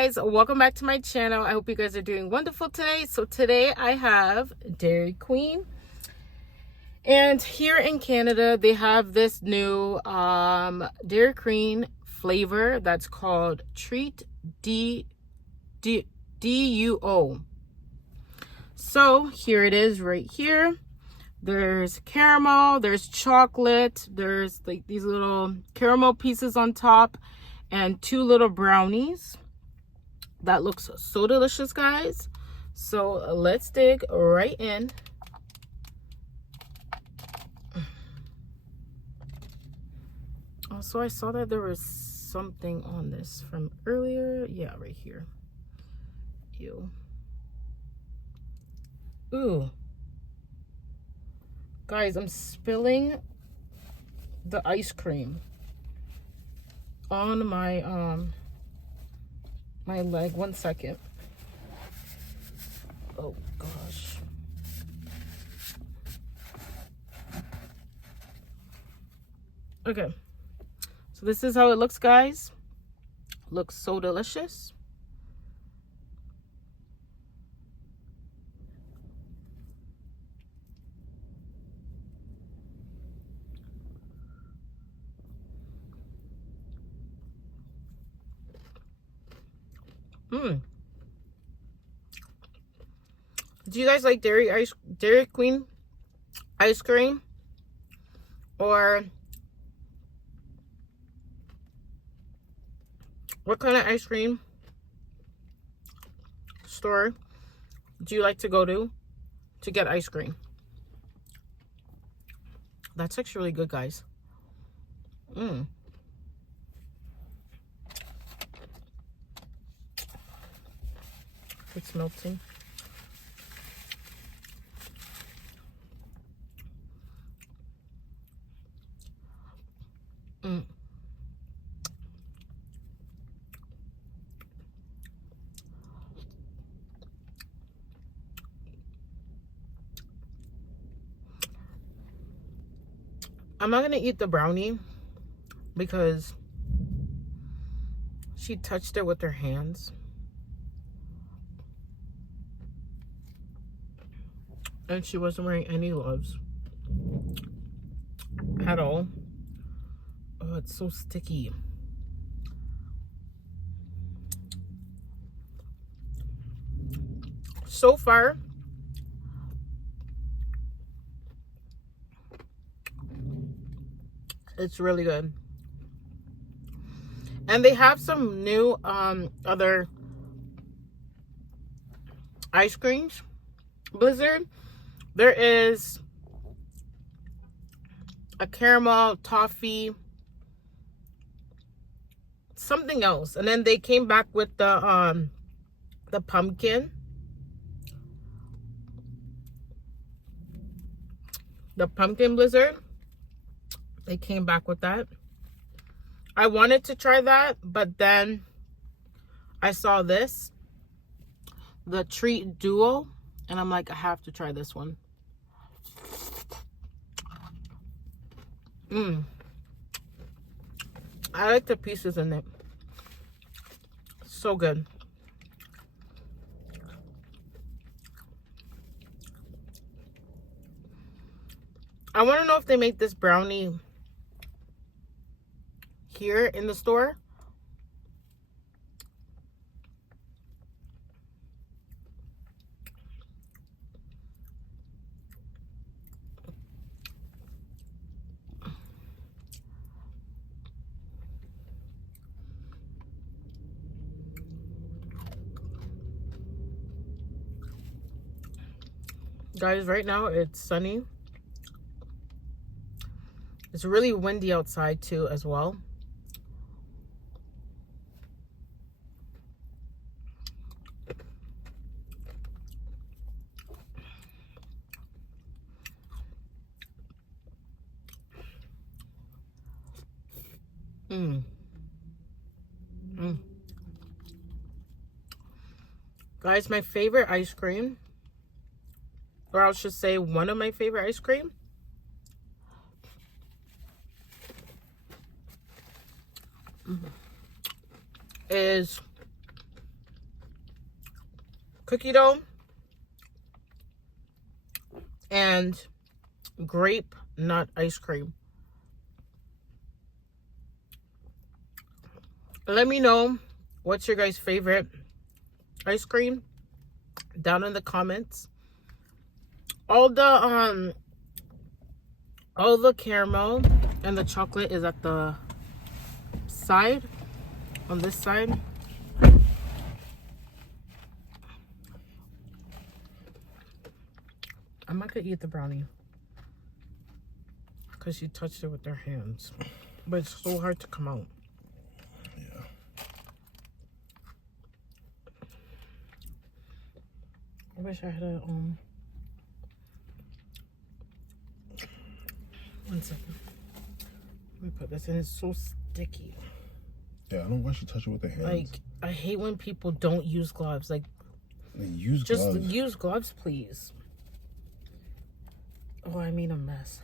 guys, welcome back to my channel. I hope you guys are doing wonderful today. So today I have Dairy Queen, and here in Canada they have this new Dairy Queen flavor that's called Treat DUO. So here it is right here. There's caramel, there's chocolate, there's like these little caramel pieces on top, and two little brownies. That looks so delicious, guys. So let's dig right in. Also, I saw that there was something on this from earlier. Yeah, right here. Ew. Ooh. Guys, I'm spilling the ice cream on my my leg. 1 second. Oh gosh. Okay, so this is how it looks, guys. Looks so delicious. Do you guys like Dairy Queen ice cream? Or what kind of ice cream store do you like to go to get ice cream? That's actually really good, guys. It's melting. I'm not gonna eat the brownie because she touched it with her hands. And she wasn't wearing any gloves at all. Oh, it's so sticky. So far, it's really good. And they have some new other ice creams. Blizzard, there is a caramel, toffee, something else, and then they came back with the pumpkin, blizzard. They came back with that. I wanted to try that, but then I saw this, the Treat Duo, and I'm like, I have to try this one. I like the pieces in it. So good. I want to know if they make this brownie here in the store. Guys, right now it's sunny. It's really windy outside too as well. Guys, my favorite ice cream, or I should say one of my favorite ice cream, is cookie dough and grape nut ice cream. Let me know what's your guys' favorite ice cream down in the comments. All the caramel and the chocolate is at the side, on this side. I'm not gonna eat the brownie because she touched it with her hands, but it's so hard to come out. Yeah. I wish I had a one second. Let me put this in. It's so sticky. Yeah, I don't know why she touched it with her hands. Like, I hate when people don't use gloves. Like, use just gloves. use gloves, please. Oh, I made a mess.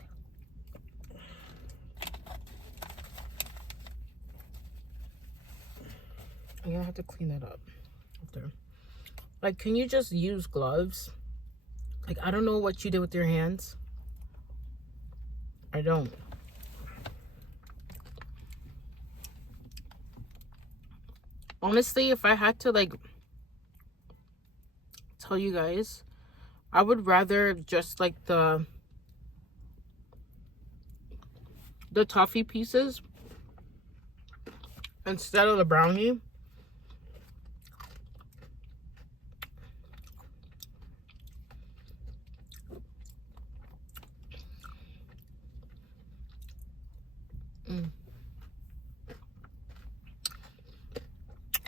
I'm gonna have to clean that up. There. Like, can you just use gloves? Like, I don't know what you did with your hands. I don't. Honestly, if I had to, like, tell you guys, I would rather just, like, the toffee pieces instead of the brownie.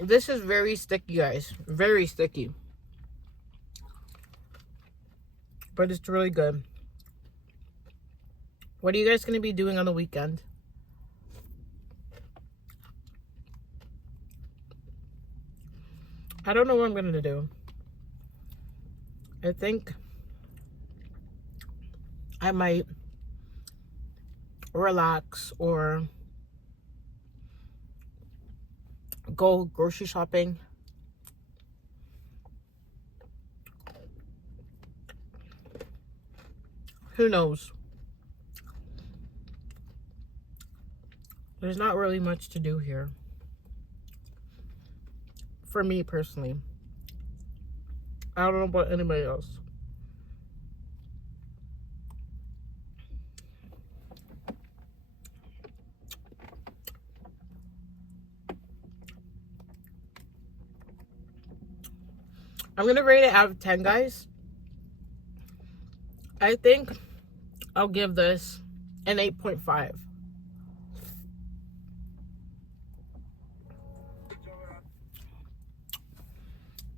This is very sticky, guys. Very sticky. But it's really good. What are you guys going to be doing on the weekend? I don't know what I'm going to do. I think I might relax or go grocery shopping. Who knows? There's not really much to do here. For me personally. I don't know about anybody else. I'm gonna rate it out of 10, guys. I think I'll give this an 8.5.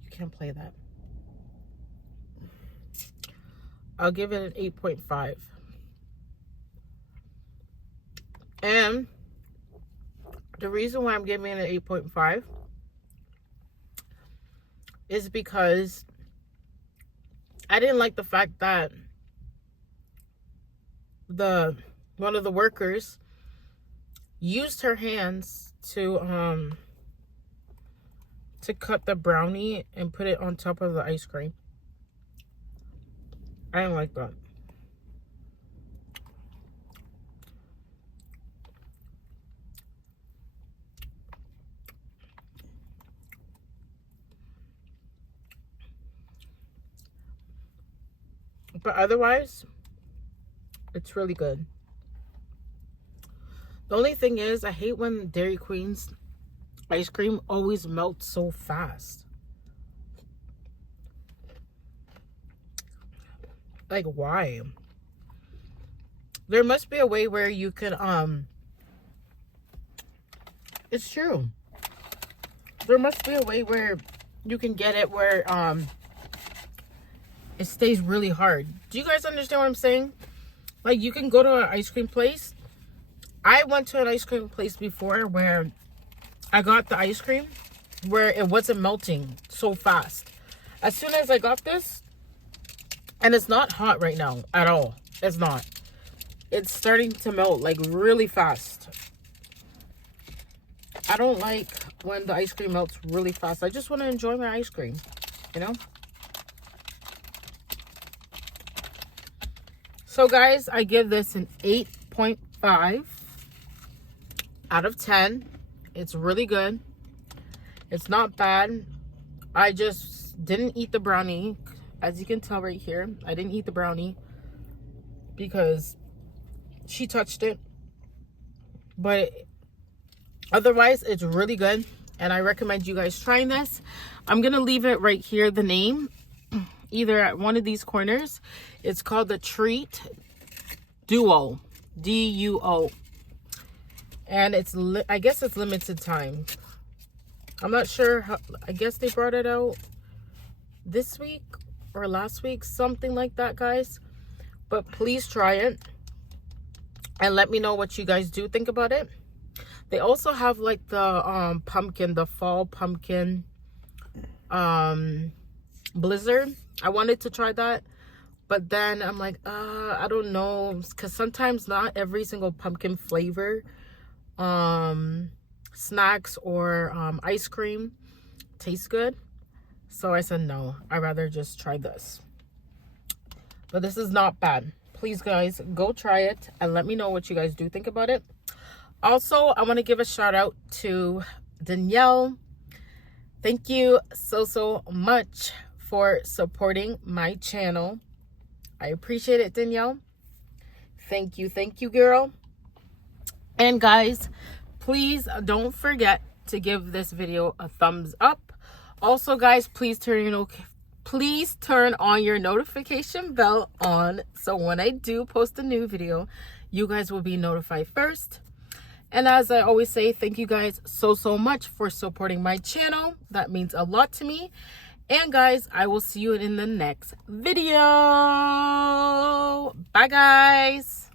You can't play that. I'll give it an 8.5. And the reason why I'm giving it an 8.5 is because I didn't like the fact that one of the workers used her hands to cut the brownie and put it on top of the ice cream. I didn't like that. But otherwise, it's really good. The only thing is, I hate when Dairy Queen's ice cream always melts so fast. Like, why? There must be a way where you can, it's true. There must be a way where you can get it where, it stays really hard. Do you guys understand what I'm saying? Like, you can go to an ice cream place. I went to an ice cream place before where I got the ice cream where it wasn't melting so fast. As soon as I got this, and it's not hot right now at all. It's not. It's starting to melt like really fast. I don't like when the ice cream melts really fast. I just want to enjoy my ice cream, you know? So guys, I give this an 8.5 out of 10. It's really good. It's not bad. I just didn't eat the brownie. As you can tell right here, I didn't eat the brownie because she touched it. But otherwise, it's really good. And I recommend you guys trying this. I'm going to leave it right here, the name, either at one of these corners. It's called the Treat Duo, D-U-O. And it's, I guess it's limited time. I'm not sure how, I guess they brought it out this week or last week, something like that, guys. But please try it and let me know what you guys do think about it. They also have like the pumpkin, the fall pumpkin blizzard. I wanted to try that, but then I'm like, I don't know, because sometimes not every single pumpkin flavor snacks or ice cream tastes good. So I said no, I'd rather just try this. But this is not bad. Please guys, go try it and let me know what you guys do think about it. Also, I want to give a shout out to Danielle. Thank you so much for supporting my channel. I appreciate it, Danielle. Thank you, girl. And guys, please don't forget to give this video a thumbs up. Also guys, please turn on your notification bell on, so when I do post a new video, you guys will be notified first. And as I always say, thank you guys so much for supporting my channel. That means a lot to me. And guys, I will see you in the next video. Bye guys.